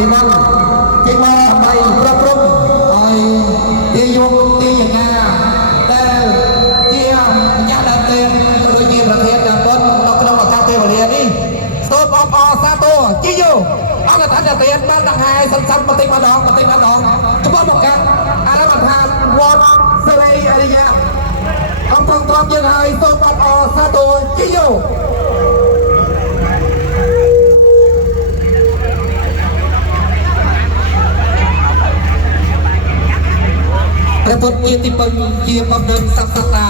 นิมนต์ที่มาไปประพฤติไอ้ที่ยงที่ยังไงแต่ที่ญาติเตียนโดยมีประเทศดังต้นนอกจากประกาศเทวเรียนี่โซนออซาโตจิโยเอาละท่านเตียนบ้านดังไฮสั้นๆมาติมาดองเฉพาะบอกกันอาราบันทานวอดเสลยอะไรเงี้ยเอาทองยังไงโซนออซาโตจิโยพระพุทธเกียรติปัญเกียรติปัญญสัพพตา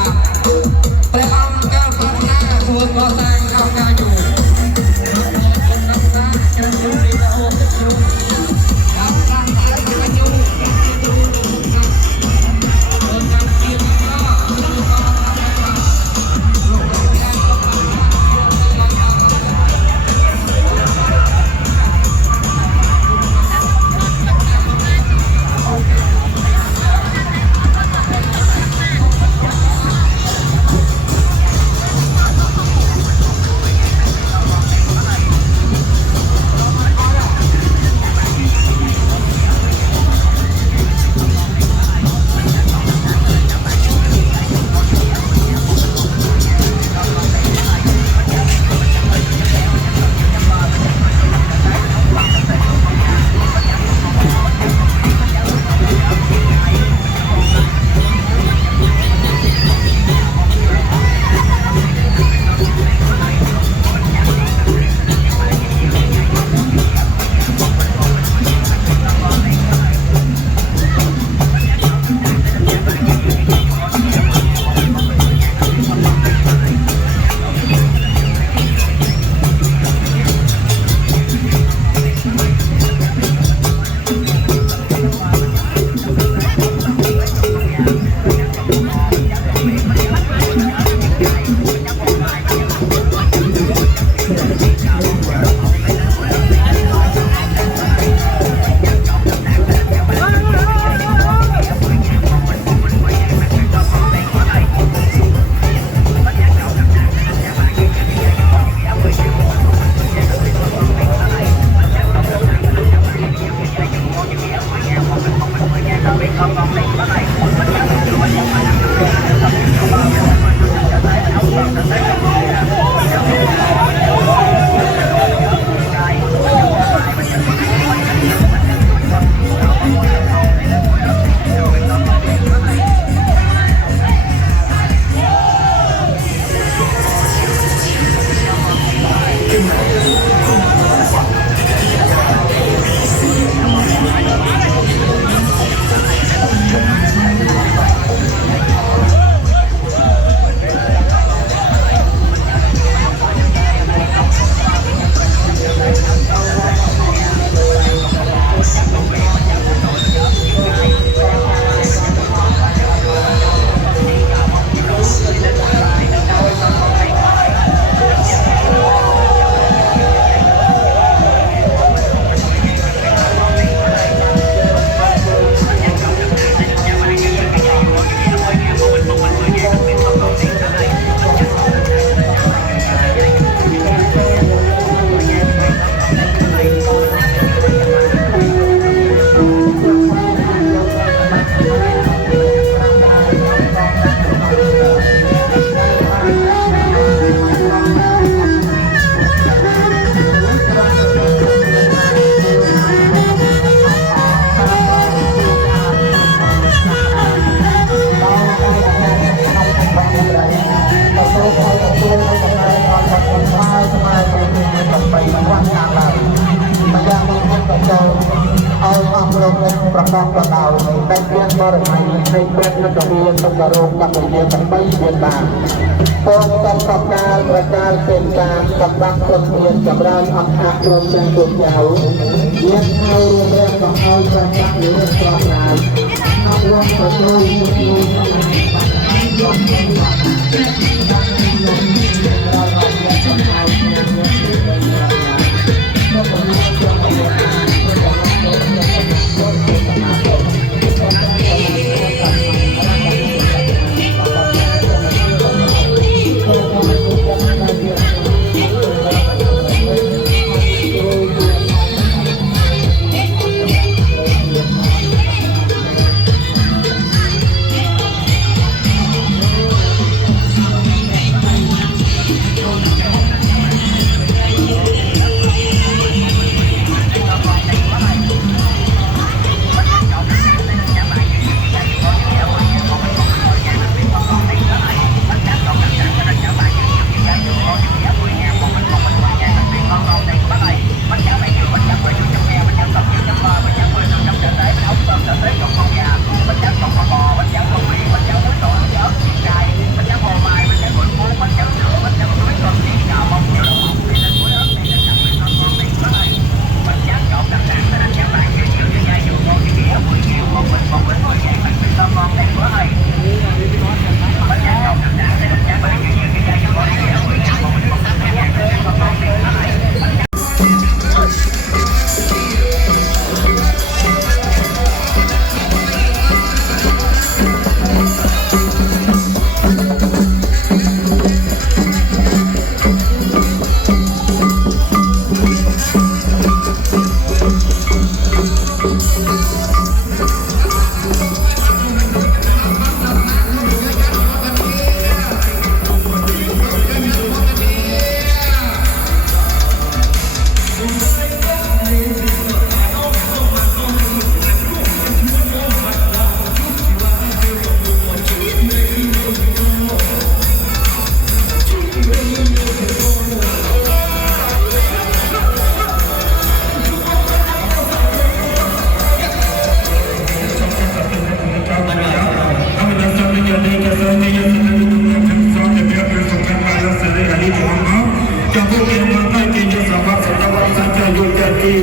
พระองค์ก้าวพระนาส่วนก่อสร้างข้าวกาอยู่น้ำตาจะอยู่ในโลกอยู่น้ำตาจะอยู่ประกอบประดาวในแบงค์เรียนบริหารในแบงค์นักเรียนต้องการรู้กับเรียนตั้งไม่เรียนบางตรงกับประการประการเป็นการกับบังคนเรียนกับร้านอัพหักรวมใจตัวเจ้าเรียนเอาเรียนกับเอาประการเรียนกลางงานนักรวมประตูมุสลิม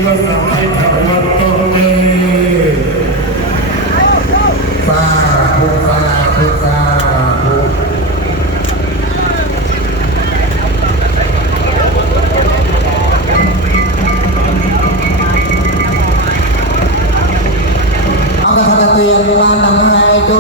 ภาษาไทยถาวรตรงเลย สาธุสาธุสาธุเอากระทำเตียนมานำให้ดู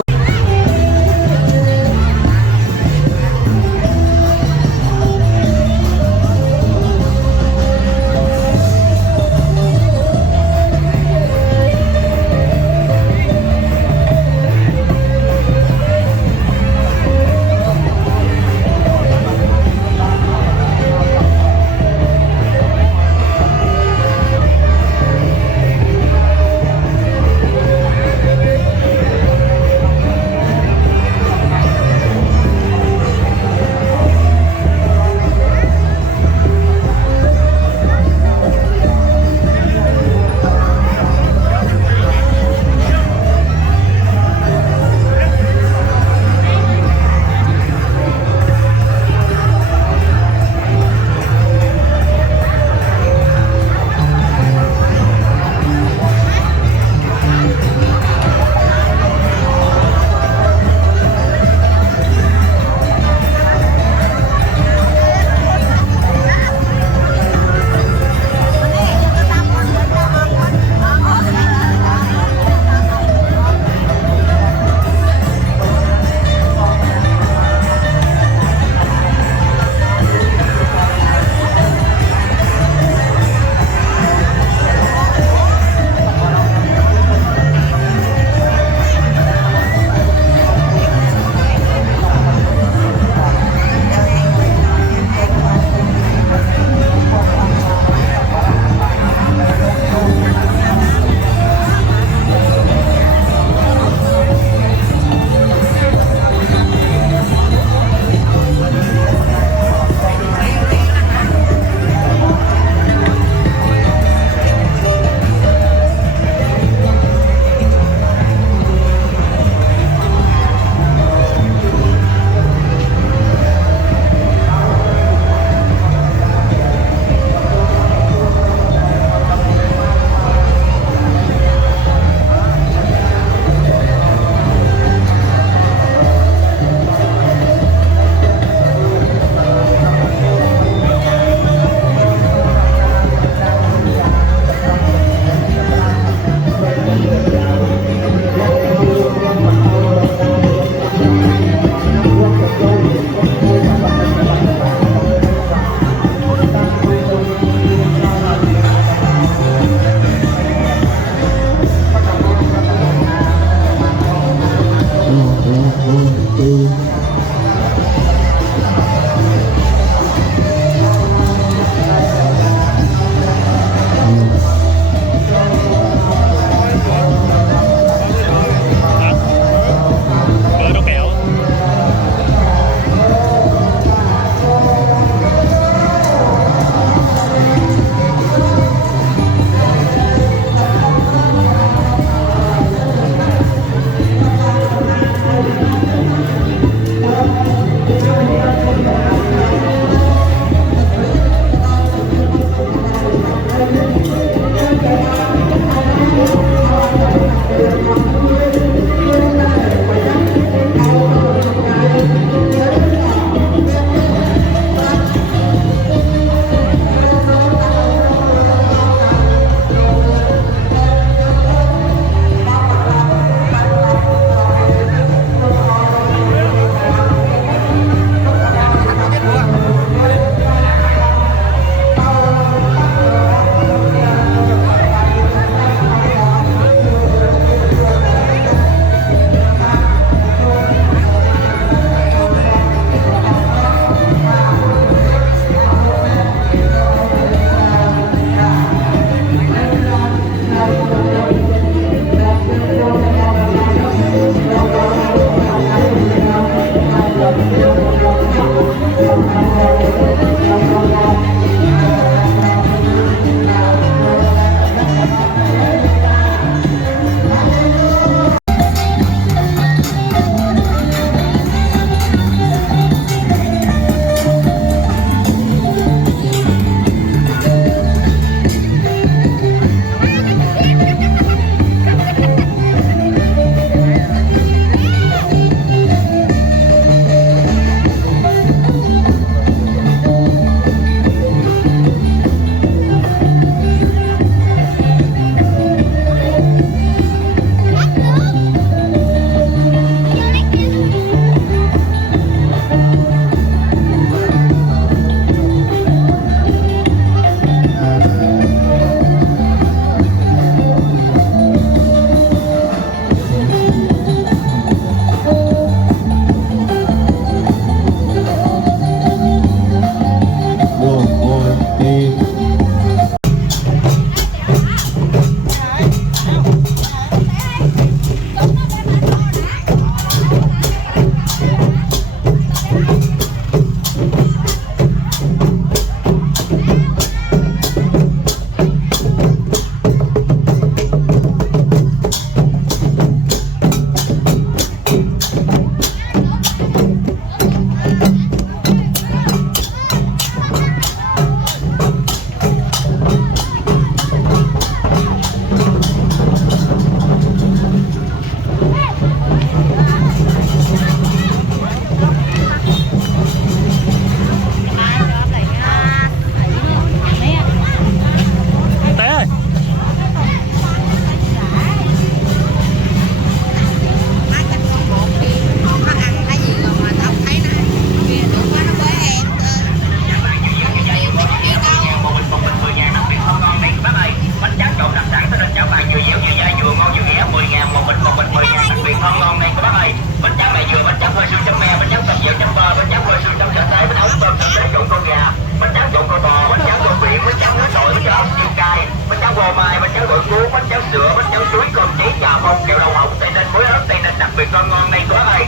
sữa, bánh tráng chuối, cơm cháy, chả bông, kẹo đậu hồng, tây ninh muối ớt, tây ninh đặc biệt ngon ngon đây có ơi.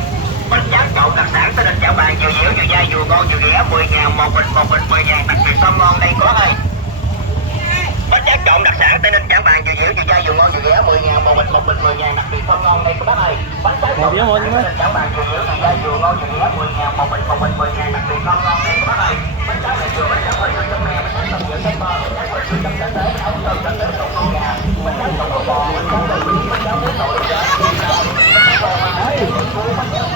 Bánh tráng trộn đặc sản tây ninh chảo bàn vừa dẻo vừa dai vừa ngon vừa rẻ 10.000 một bịch 10.000 đặc biệt ngon ngon đây có ơi. Bánh tráng trộn đặc sản tây ninh chảo bàn vừa dẻo vừa dai vừa ngon vừa rẻ 10.000 một bịch 10.000 đặc biệt ngon ngon đây có bác ơi. Bánh tráng trộn đặc sản tây ninh chảo bàn vừa dẻo vừa dai vừa ngon vừa rẻ 10.000 một bịch 10.000 đặc biệt ngon ngon đây có bác ơi. Bánh tráng này vừa bánh tráng hơi chấm me, bánh tráng tầm nhựa chấm bơ, bánh tráng hơi chấm cà tế, ống tôm cà tế trộn con gà, bánh tráng trộn con bò, bánh tráng đậu bí, bánh tráng muối tỏi chén, bánh tráng bò mà ấy, bánh tráng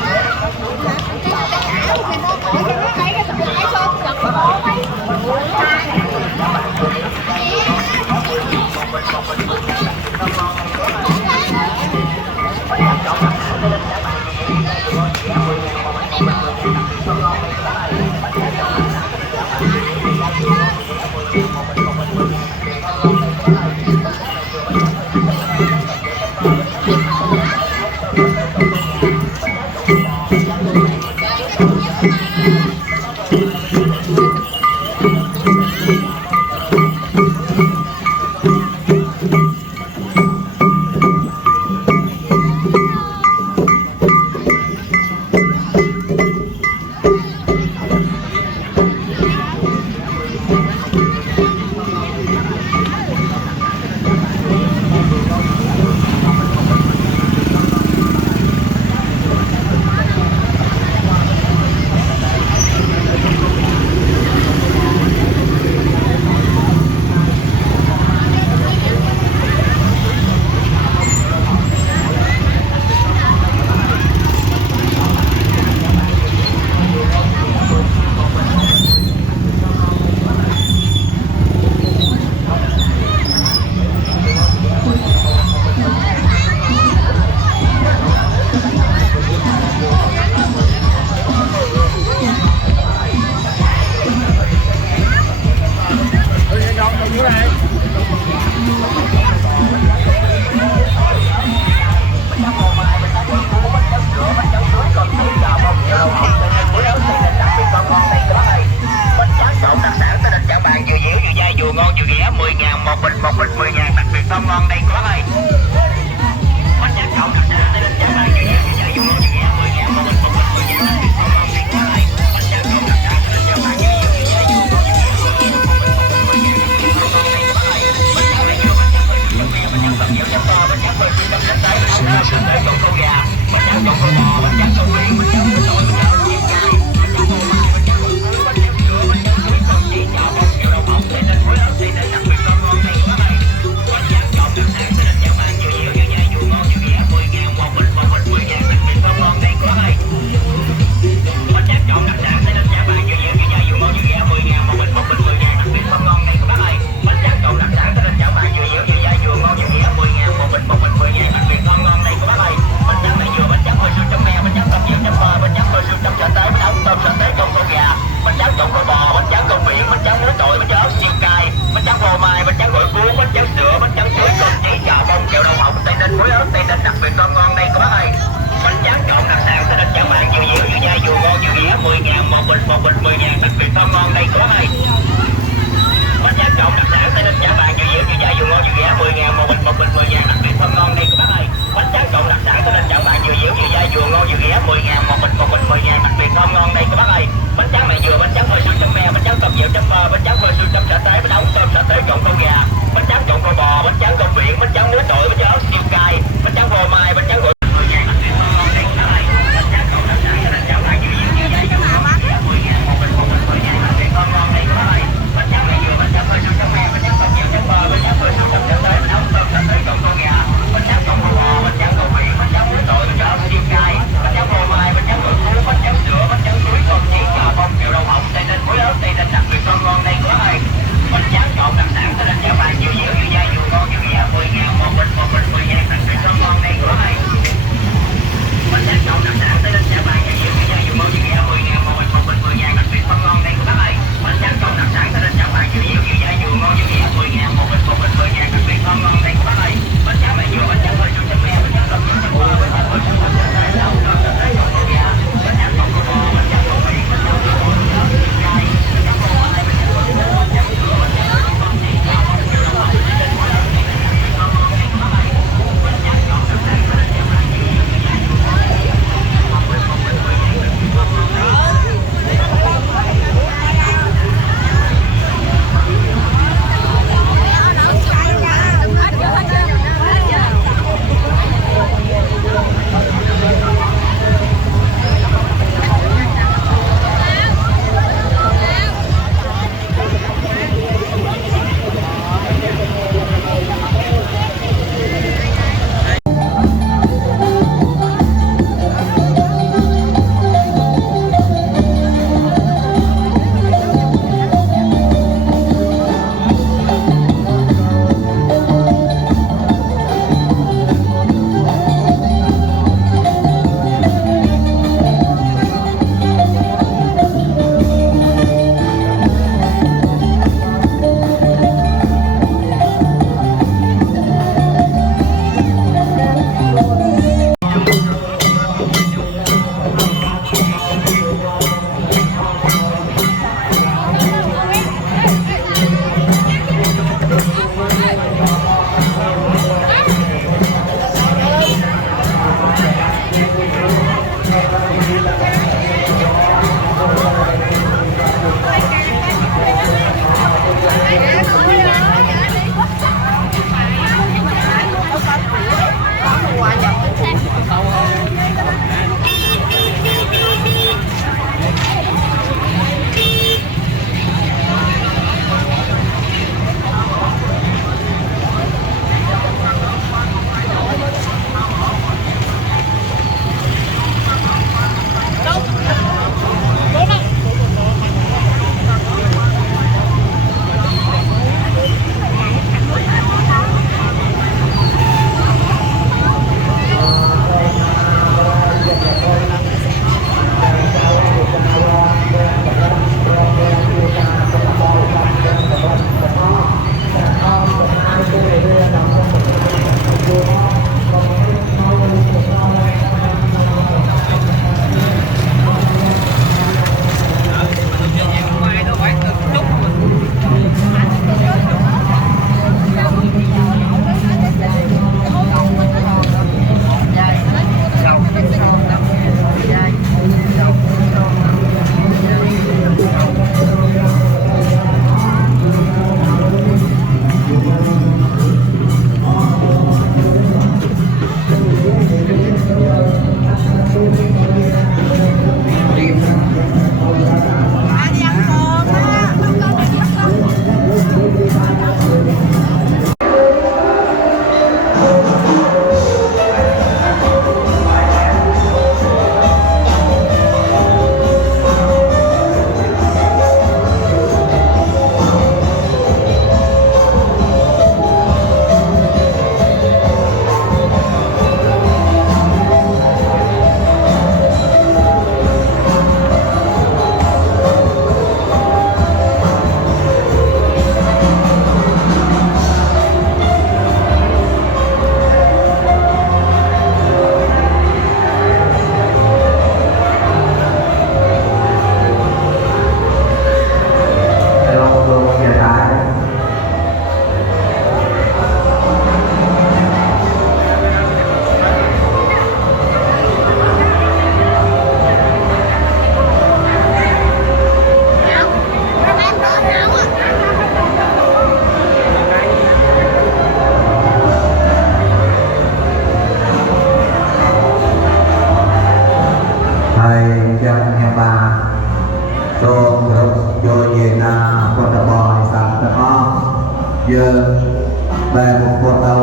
แต่บุคคลเรา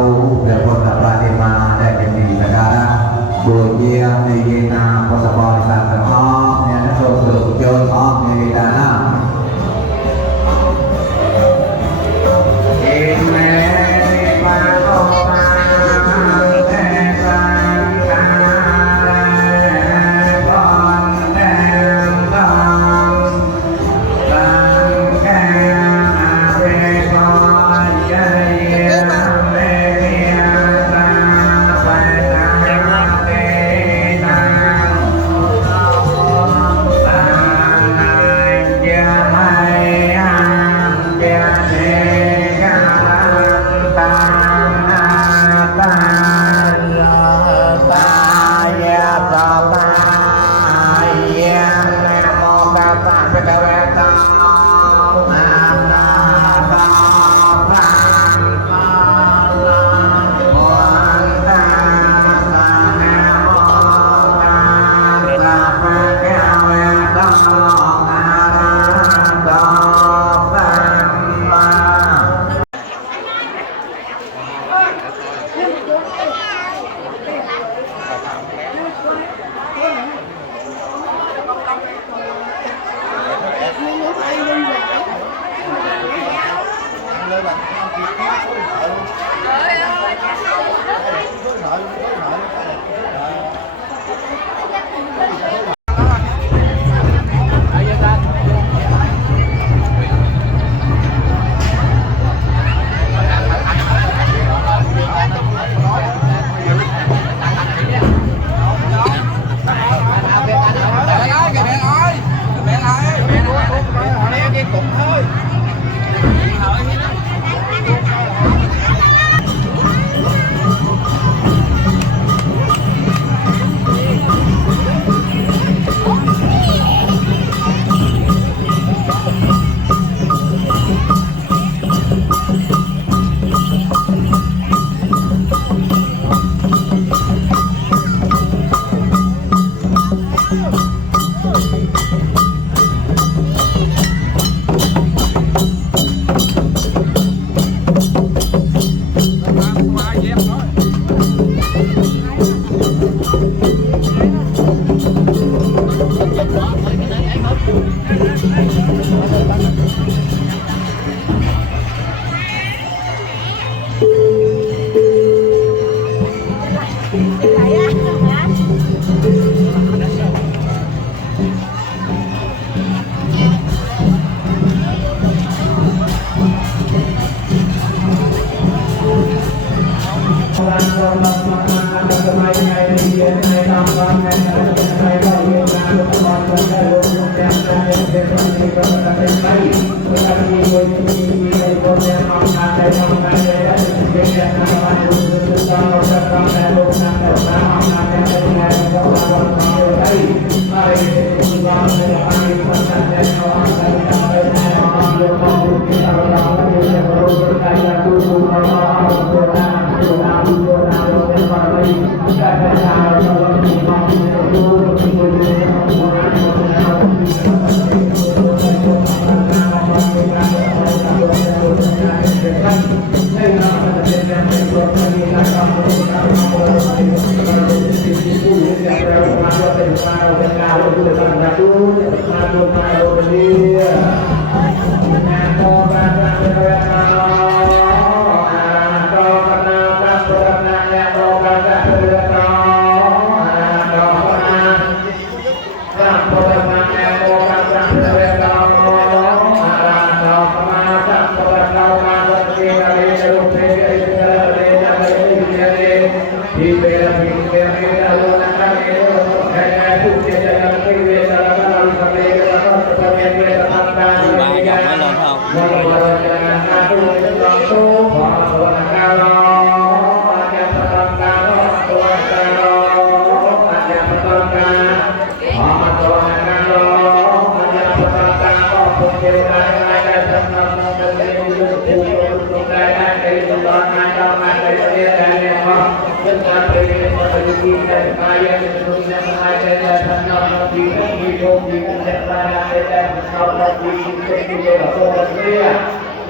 เดี๋ยวคนกับปราณีมาได้เป็นดีนะครับบุญเยี่ยมในเยนาพสบริษัทกับอ้อมเนี่ยนะโชว์สุดโยนอ้อมในเยนา เ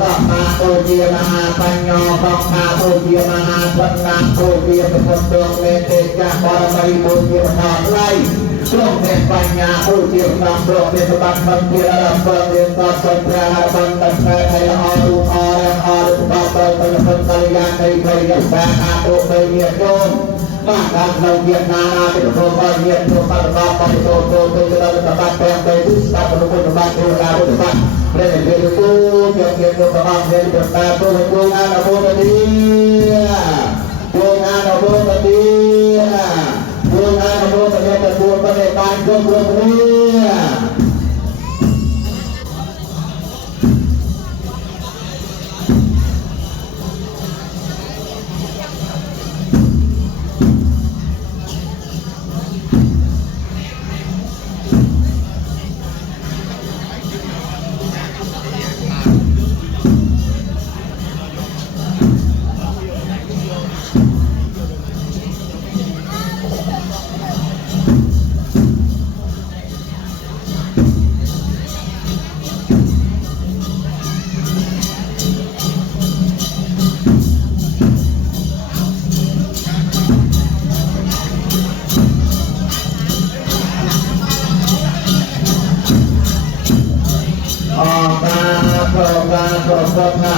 สัมมาโพธิมหาปัญโยสัมมาโพธิมหาปัญญาโพธิเป็นคนดวงเมตเตจะบารมีโพธิมหาไล่ดวงเป็นปัญญาโพธินำดวงเป็นสมบัติบังเกิดระดับเบิกเรียนต่อสัมปราบังตัดแพ้ไทยละอรูอแรงอรุปาเปิดเป็นคนกัลยาณในใครยังแพ้อาโตไปเมียโยมมาการเราเยียนนานาเป็นโรคเยียนโรคปฏิบัติไปโตโตเป็นระดับบัตรแปลงไปทุกสัพพะนุปบัติเทวดาพุทธบัตรเรียนเรียนตู้เกี่ยวเกี่ยวกับบัตรเรียนกับตาตัวตัวงานเราพูดดีตัวงานเราพูดดีตัวงานเราพูดดีแต่ตัวประเด็นการก็พูดดี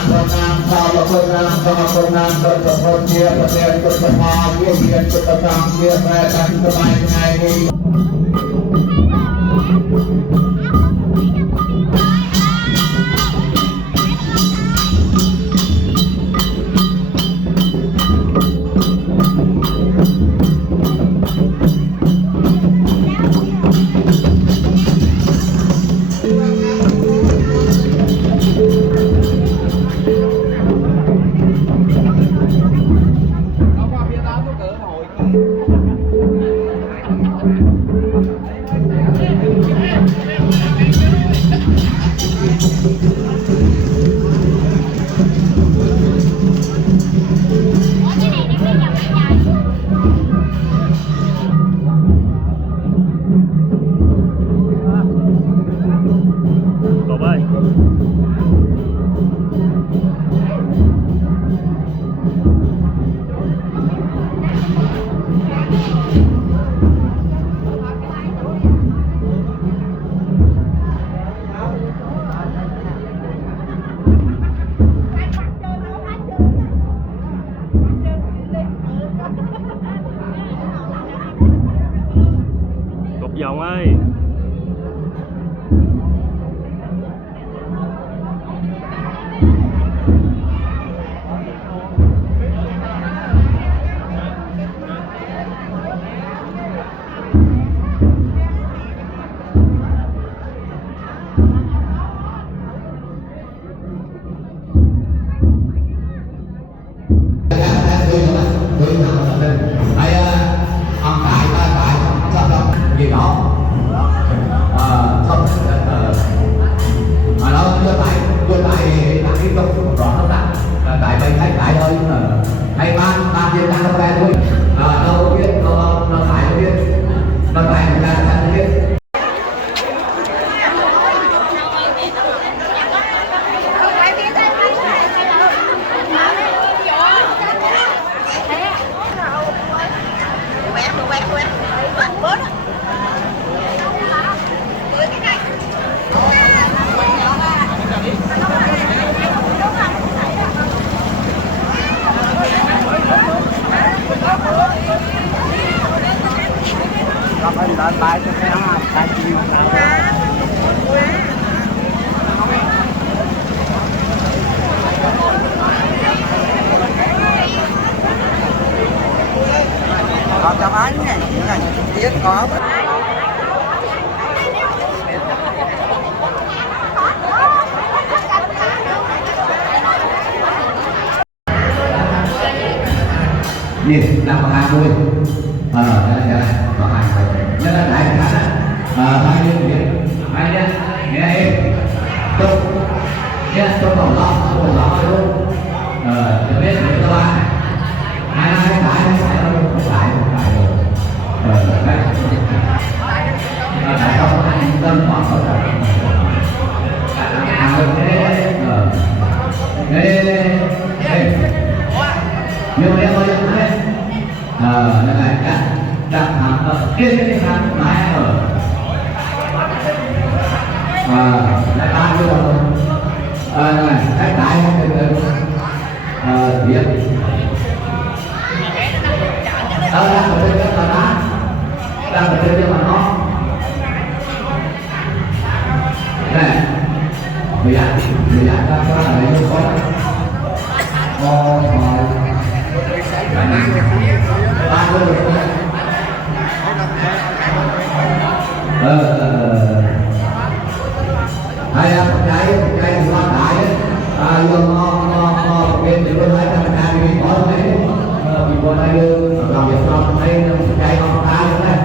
คนงานข่าวคนงานคนงานคนกับคนเดียวคนเดียวคนสมาเยี่ยมเยียนคนประจำเยี่ยมแม่กันสบายยังไงดีdòng ơi. Chào anh này, tiếng có. Nhìn làm bằng hai đuôi, đây là có hai đuôi, đây là đại hai đuôi, nghe em, tung đầu lo luôn, được biết được các bạn, hai đại rồi, đại không anh tâm khoảng rồi, ăn được thế, nhiều đeo bao nhiêu đấy nó này đặt hàng kia cái hàng máy lại ba như rồi này cái tải biết đang ở trên cái đá đang ở trên cái mặt nó này bây giờ ta có là lấy như con ba mươi hay là một cái hoa tải luôn nó bên thì luôn hai trăm ngàn thì có đấy vì bọn này làm việc nó thấy cái con tải luôn đấy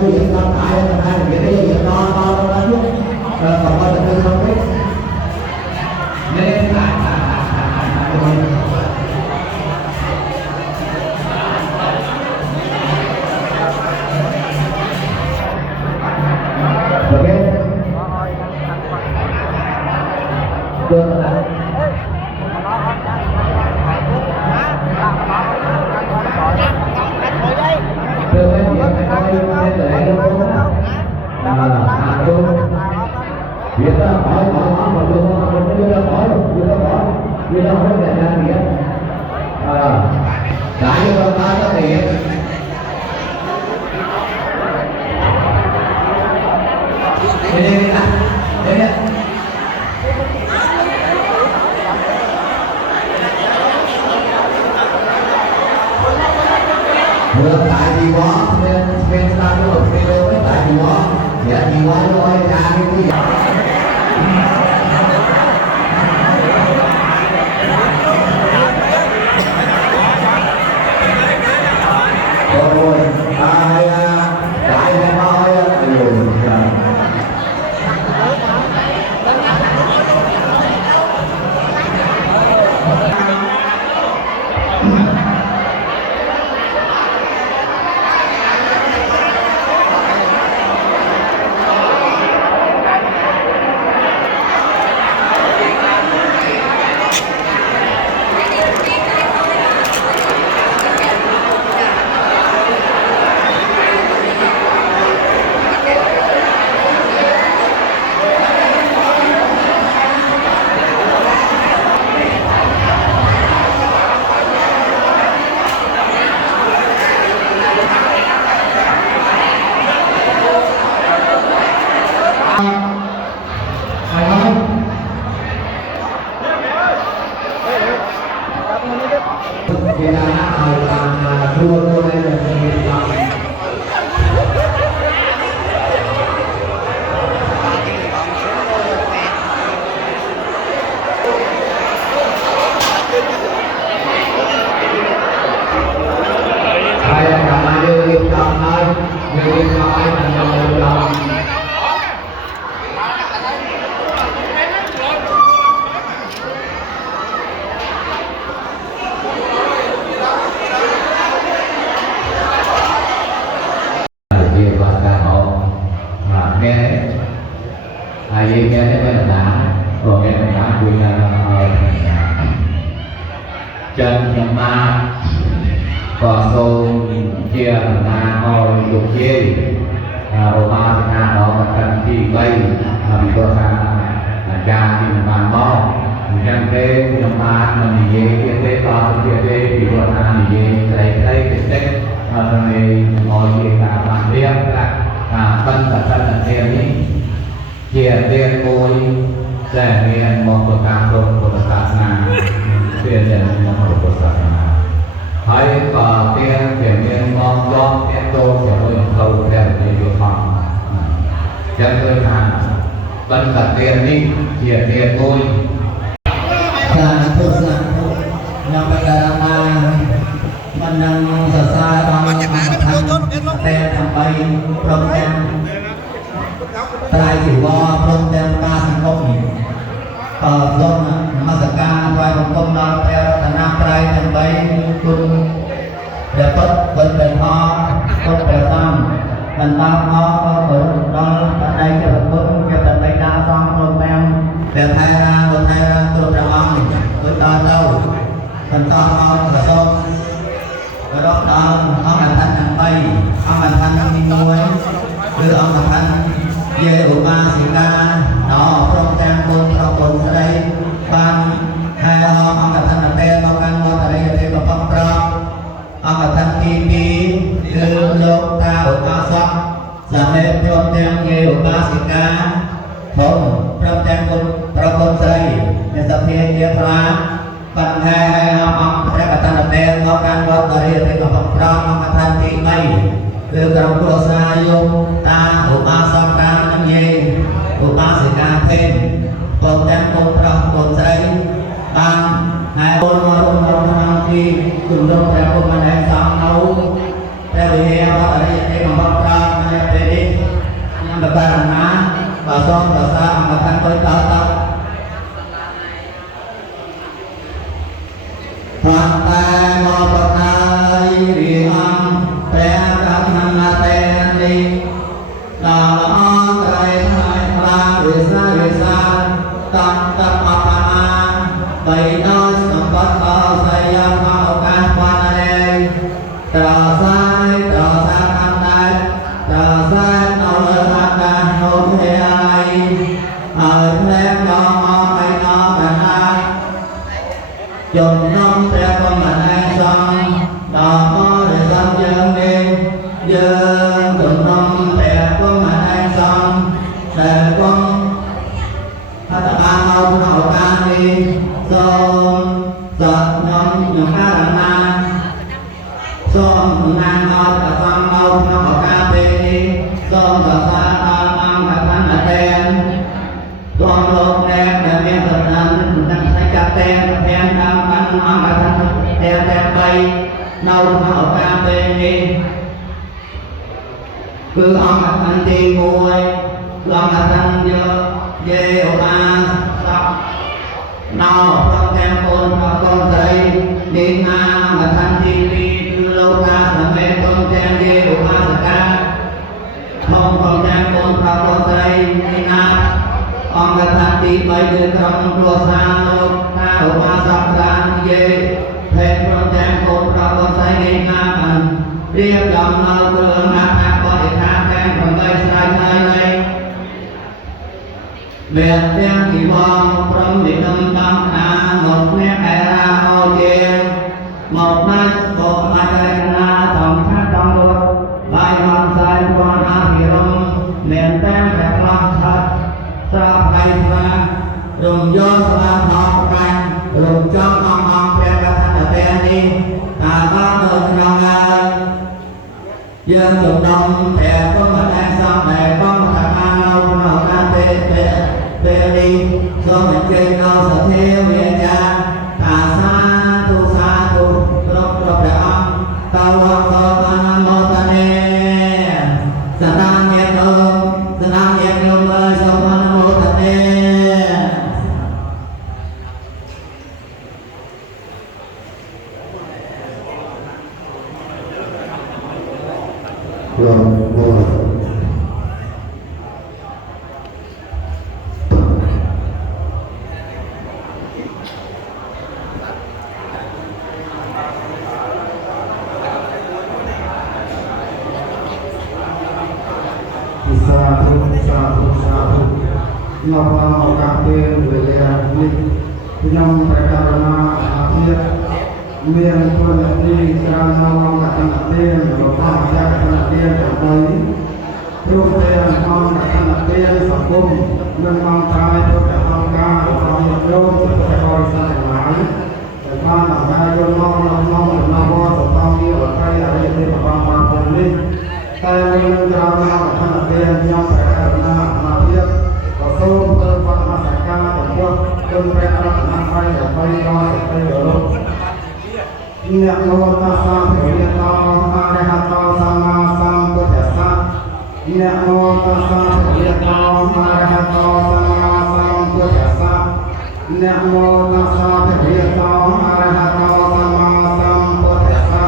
tôi hiện con tải là cái gì nó lúc còn có được không biết nên biết là hỏi mà chưa hỏi cái này đại cho ta có tiền tại vì có nên ta có video tại vì có dạ thì có nói ra cái gì rồi ai tại hay nói chân nhầm ma còn tôi chia là ngồi dục chia ở ba sinh hạ đó và cần thì bay bị có cha thì mà mò chân thế nhầm ma mình gì kia thế to kia thế thì có thì gì đây cái rồi ngồi gì cả bạn riêng là phân là tiền đi chia tiền môi để tiền một của cả một của cả nhà tiền để một của cả nhà hãy có tiền để tiền mong cho tiền tôi sẽ hơi thâu theo để được phòng chân tôi hàng phân cả tiền đi chia tiền môi yang berdarah menang selesai bang teh sampai program trai chỉ có program ca thành công dân mà tất cả vài công đó theo thành nam trai sampai pun để tốt bên bên ho tốt bề xong mình ta ho có bữa đó tại đây cho mình bước cho tình đây đa xong luôn em để thay ra tôi ra ông tôi to đâu mình to ho là tốt rồi đó ông là thanh hàng bay ông là thanh đi nuôi đưa ông là thanh về ủ ba xì ca đó trong trang quân ở đây ban hai ông là thanh là tên ông ăn ngon ở đây là tên là bắp rau ông là thanh TV đưa lô ta ủ ba xoắn làm nên trong trang về ủ ba xì ca không trong trang quân ở đây nên tập thiên về phá ban hai ông là thanh là tên ông ăn ngon ở đây là tên là bắp rau ông là thanh TV đưa trong cửa xa vô ta ủ ba xoắn ta nằm về ủ ba xì ca thêm còn trang quân ở đây ban hai con khi cùng đông theo con anh em xong nấu theo đi theo ở đây để mà bắt ra để đi nhưng mà ta làm má và xong và sao mà thanh tới tao hoàn tay mò bật tay đi ăn té các năm là té đi là nó tay thay ba để xa tâm tâm bày nói sầm bất bao say mau can quan đây trò sai ăn đây trò sai nó lơ ăn can không thể ai ở thêm nó hay nó cả hai dùng nông theo con mình hay xong đó có để xong chân đi dương dùng nông theo con mình hay xong để con ta ba ông hậu can đi xong giọt nhóm ca làm na xong ngang ngọt cả xong ông hậu can đi xong giọt xa tam cả thanh là tên xong lột đen để miếng thật nắn đang thấy chặt tên đang ăn mang cả thanh tên bay nâu hậu can đi cứ ông cả thanh đi mùi lòng cả thanh dê ô ba nào trong tem con thấy đi nga mà thanh TV lâu ca là mẹ con tem dê ô ba sa ca không còn tem con thấy đi nga ông cả thanh đi bay đưa trong đua xa lâu ca ô ba sa ca dê thêm trong tem con thấy đi nga mình đi trong lâu cửa nát có thể khá tem còn bay sai đây biệt tiếng kỳ vọng trong địa tâm tâm một nét ra hồ chiên một mặt ra tổng thác trong luật bài hoàn sai quan thì rung miền tem đẹp lòng thật sa bay ra rung gió sa học canh rung trong ông đẹp cả thân ở bên đi ta có được trong dương rung đông đẹp có mặt anh xong đẹp có mặt anh lâu nó ca tê đi do mình chơi nhau sở theo về cha ta xa tu rốc để ông tao hoàng sơ anh mô ta nê sa tăng nhiệt nông ơi sơ anh mô ta nê Napa kafe beliau yang perkara akhir mian pun di kerana orang kata nanti lupa yang nanti terbaik terus yang orang kata nanti sakum memang kaya berkata orang yang jauh seperti sana lain depan ada yang nom tentang dia kaya ada di bawah publik saya ingin kerana kata nanti yang perkara akhir Rasul bermasyarakat membuat kemerdekaan sampai sampai dulu. Inna Allah Taala Arahato sama Sambuddhasa. Inna Allah Taala Arahato sama Sambuddhasa. Inna Allah Taala Arahato sama Sambuddhasa.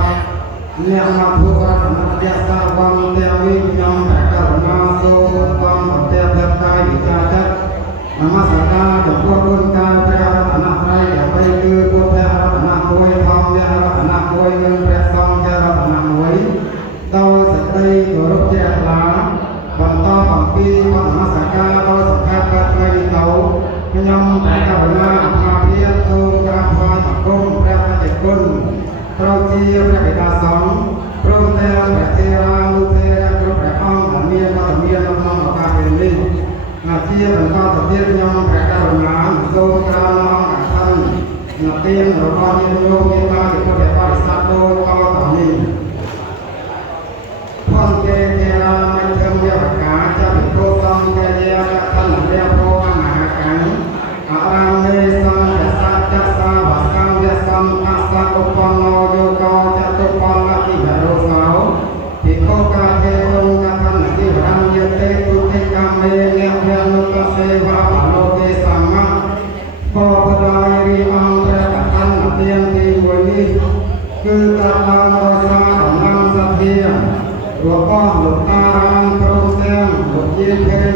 អ្នកមកធ្វើរតនយសាវងទាំងវិញ្ញាណប្រកបណាសូមបងប្រទេសផ្កាយវិចារចិត្តនមស្ការចំពោះគុណការព្រះរតនត្រ័យអ្វីគឺពុទ្ធរតនមួយធម្មរតនមួយនិងព្រះសង្ឃរតនមួយដោយសេចក្តីគោរពជ្រះថ្លាបន្តអំពីនមស្ការដោយសង្ឃាបថ្ងៃនេះទៅខ្ញុំព្រះករុណាអភិភិបសូមក្រាបថ្វាយបង្គំព្រះបច្ចគុណត្រូវជាព្រះបិតាសង្ឃព្រមទាំងព្រះទេរានុទេរៈគ្រប់ព្រះអង្គដែលមានវត្តមាននៅក្នុងឱកាសនេះជាបន្តទៅទៀតខ្ញុំព្រះករុណាសូមក្រាបអង្គអធិនាទានរបស់ញាតិញោមមានការពុទ្ធបរិស័ទដូចតទៅនេះផងគេទេរាមិនធម្មយកាចាពិធសង្ឃយាខណ្ឌព្រះពោអមហាកាំអរាមេសង្ឃសច្ចសាវកੰយសង្ឃសឧបនោយោកោចតុពលតិវរោសោភិក្ខុកាទេវងកណ្ណតិវរញ្ញតេទុតិកាមេនិយនុតសេវាអលោកេសមៈបបដាយរីអង្គព្រះកណ្ណទានទីមួយនេះគឺការឡើងដោយសារដំណឹងសទ្ធារបស់លោកតារាមព្រមទាំងលោកយាយភេង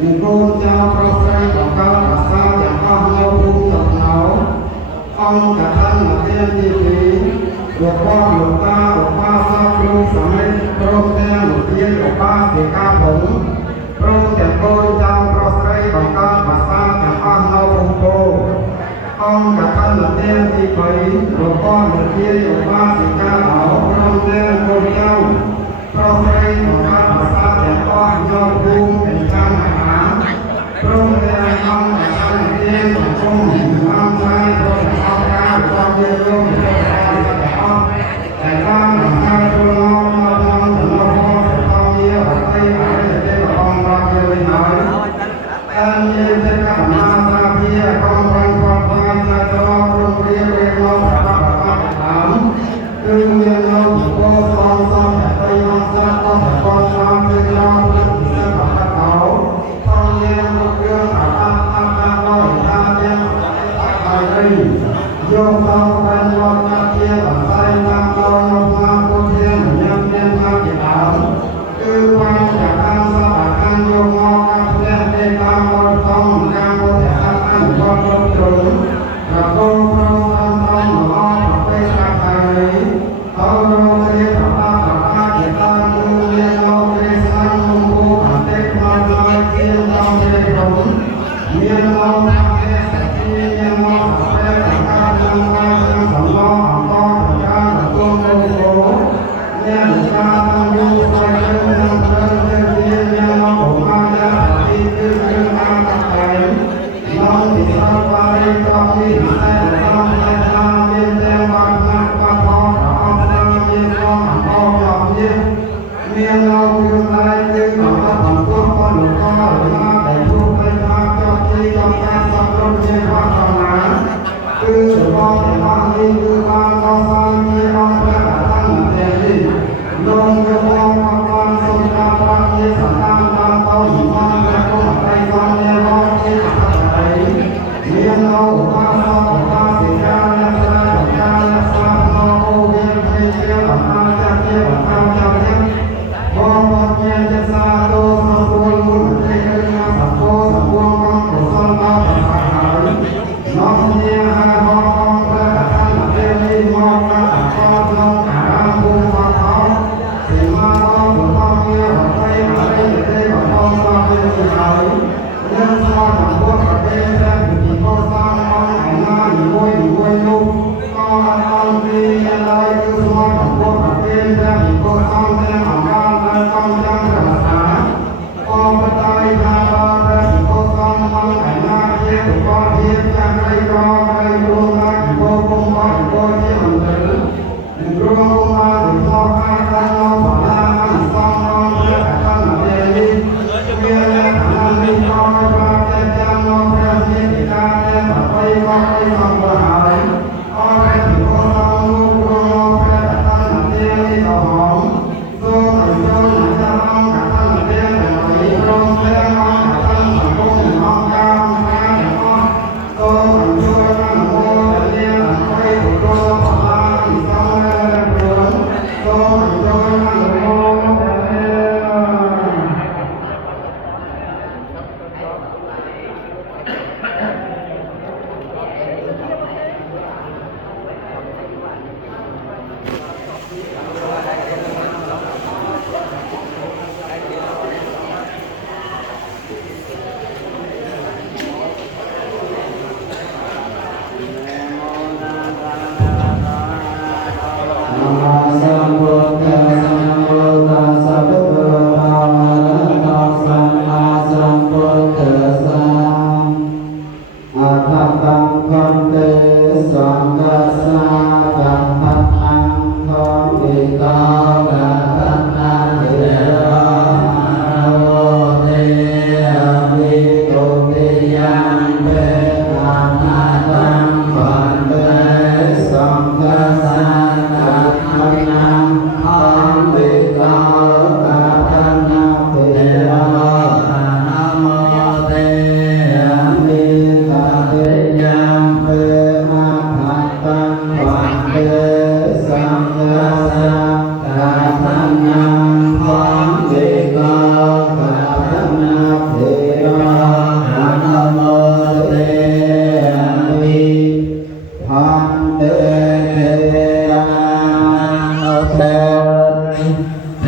និងកូនចៅប្រុសស្រីបង្កើតប្រាសាទទាំងអស់នៅភូមិតំណៅអង្គកណ្ណទានទី2របស់លោកតាឧបាសកគ្រូសមិទ្ធព្រមទាំងលោកយាយឧបាសិកាភុំព្រមទាំងកូនចៅប្រុសស្រីបង្កើតប្រាសាទទាំងអស់នៅភូមិពោអង្គកណ្ណទានទី3របស់លោកយាយឧបាសិកាអោព្រមទាំងកូនចៅប្រុសស្រីបង្កើតប្រាសាទទាំងអស់នៅភូមិទាំងតាមអាហារព្រមទាំងអង្គកណ្ណទានសង្គមបានផ្សាយព្រមទាំងការរបស់យាយយោមទាំងអស់តែបានបង្កើតចូលមកក្នុងដំណើររបស់ព្រះយាយអតីតអរិយទេវអង្គរបស់យាយវិញហើយអញ្ញេតកមហាសាភិយកំបានបបបានតែត្រង់រំលាយព្រះមកប្រកបតាមគឺមាននៅពោធិ៍សំទៅអង្គសាស្ត្ររបស់ព្រះតាមពីក្រោមព្រះសិទ្ធិបកោផងមានរូបរឿងអត្តអត្តដោយថាទាំងហើយយកទៅបានវត្តជាបន្ថែមតាមដោយមកមកពុទ្ធិញ្ញាណមានថាជាដើមគឺបានจากការសបការយកមកกับព្រះទេតាមវត្តក្នុងការពុទ្ធសាសនារបស់លោកទ្រង់ប្រកបព្រមតាមមកប្រពេកខាងនេះអររងជាប្របាប្របាជាតាមគឺមានលោកព្រះសង្ឃមុំគូអតិថិមកជាតាមព្រះព្រមមានលោកព្រះសក្តិយ៉ាងមកព្រះការនឹងមកក្នុងសំឡងអង្គការទទួលលោកអ្នកការតាមយុទ្ធសាស្ត្រនឹងព្រះទេវាយ៉ាងមកមកយ៉ាងទីគឺរឿងអាកតែលោកទីសាបារីក៏ពីតែតាមតែតាមមានតែបានណាស់បាត់បង់អស់តាមមានផងអស់មកនេះមានលោករឿងតែគឺមកបំពុះផងលោកក៏បានតែជួបតែថាចោះទីកំការសង្គ្រោះជាវត្តណាគឺរបស់ទាំងអស់នេះគឺបានកសាងជាអង្គព្រះអរហន្តទាំងនេះលោកយកមកបានសូមការប្រាជ្ញាសន្តានបានទៅមកព្រះគុណត្រៃសង្ឃនៃរបស់ជាអត្ថបទមាននៅឧបាសកឧបាសិកាអ្នកស្រីការអ្នកស្លាប់នៅអូវាជាជាអមចាស់ជាអមចាស់ជាបងមកមានជាសាទរសព្វមុនទេណាសព្វសព្វកំកុសលដល់ប្រហើយน้องเนี่ยหาห้องพระท่านเรียนนี่มองกันตะกอนลงอาภูมิเขาสิมา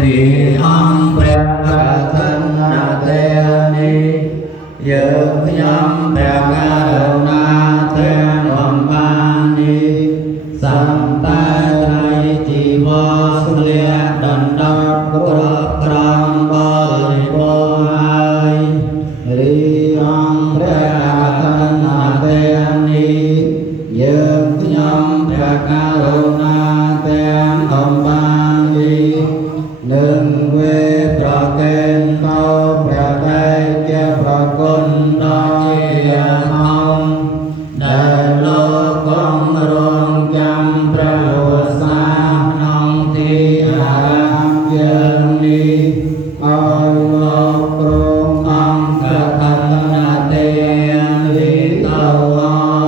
រីអង្គព្រះកថានាទេនីយើងខ្ញុំព្រះករុណាទាំងអំបាននេះសំតែត្រីជីវរស្លៀកដណ្ដប់ក្របក្រំបរិបូរណ៍ហើយរីអង្គព្រះកថានាទេនីយើងខ្ញុំព្រះករុណាទាំងអំបាននេះនឹងវេប្រកេនកោព្រះតែជាប្រគុណដល់ជាធំដែលលោកគង់រងចាំព្រះវស្សាក្នុងទីអារាមយើងនេះឲ្យលោកគ្រងអង្គកថានាទេវិតវៈ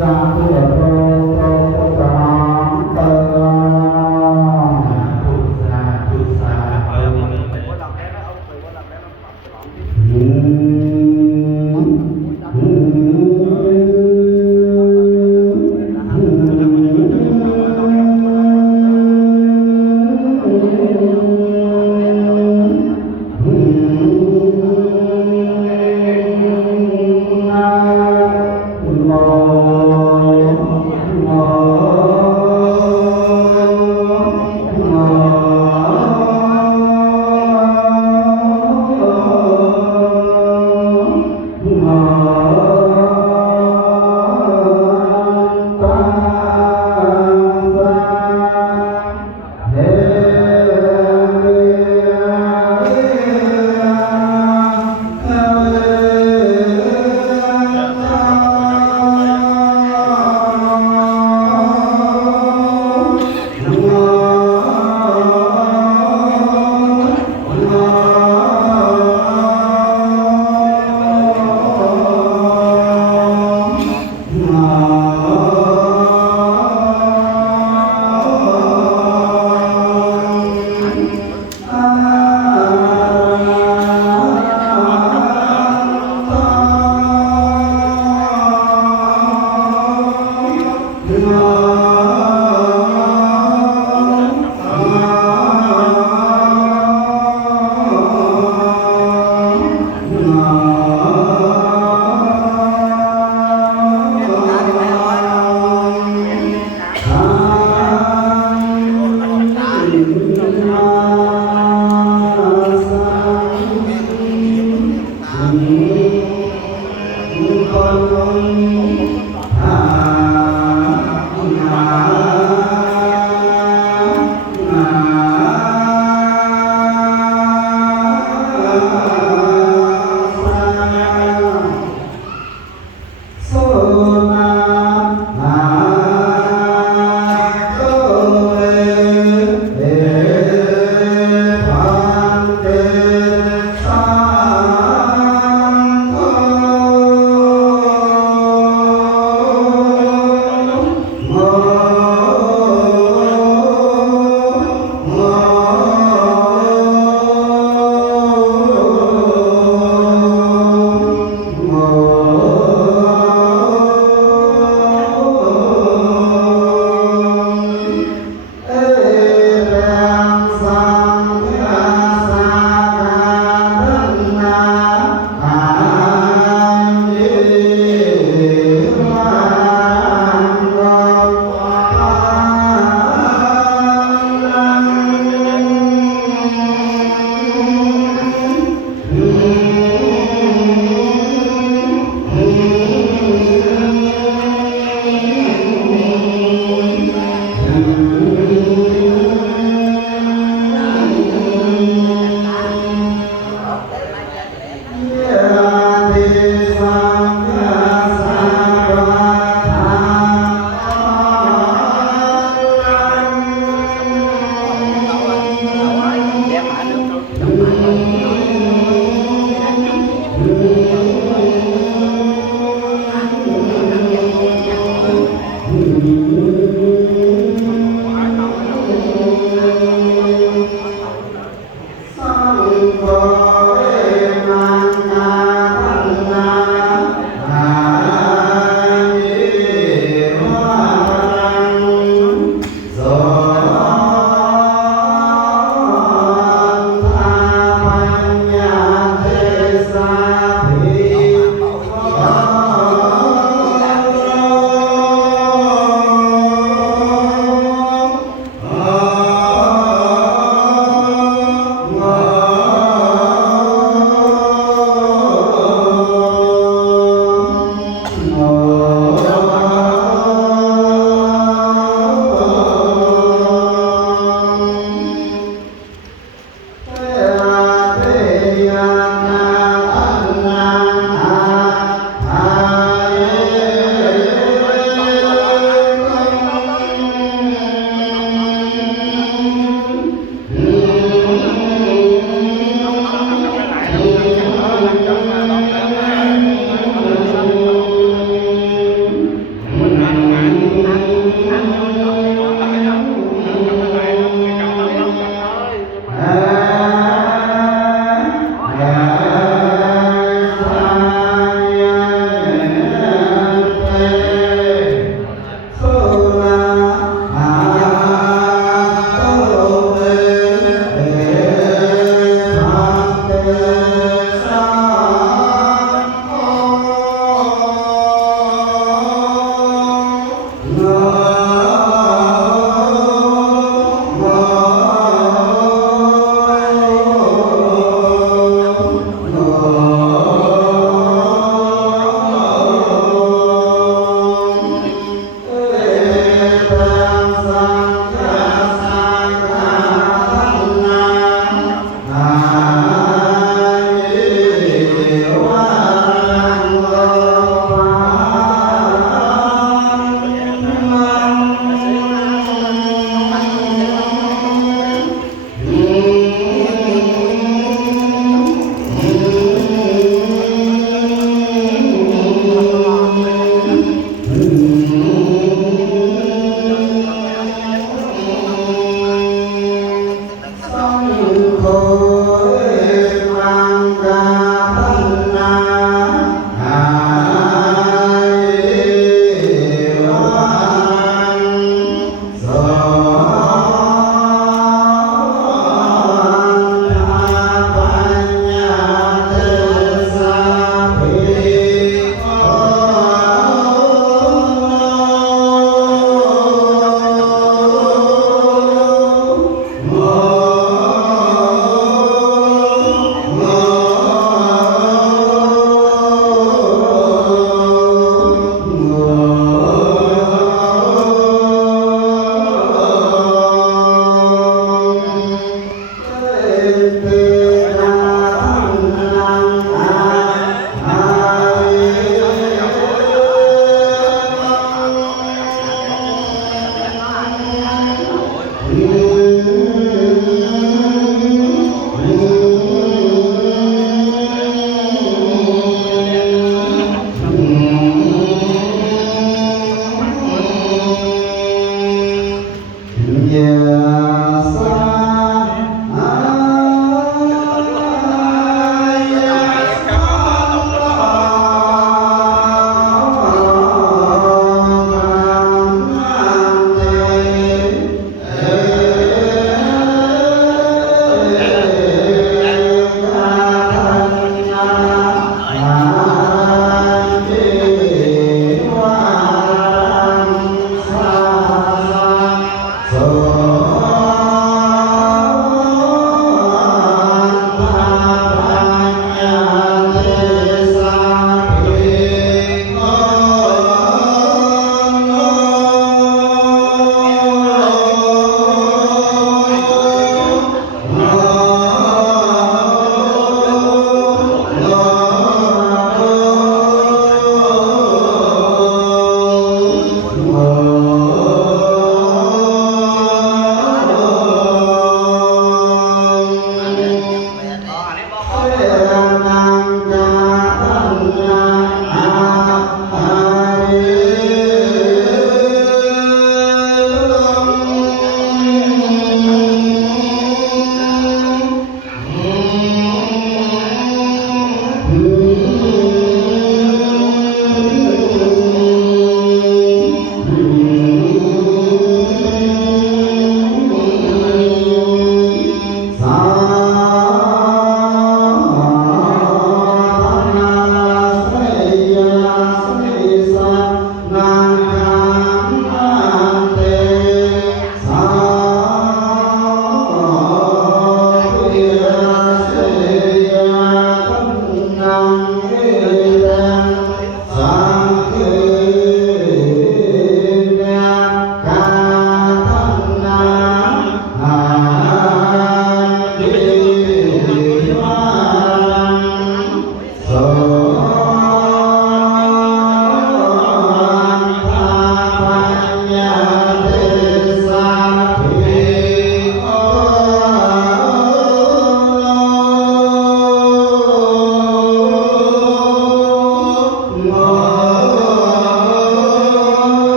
សា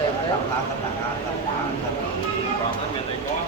เต็มเลย còn cái mình thì có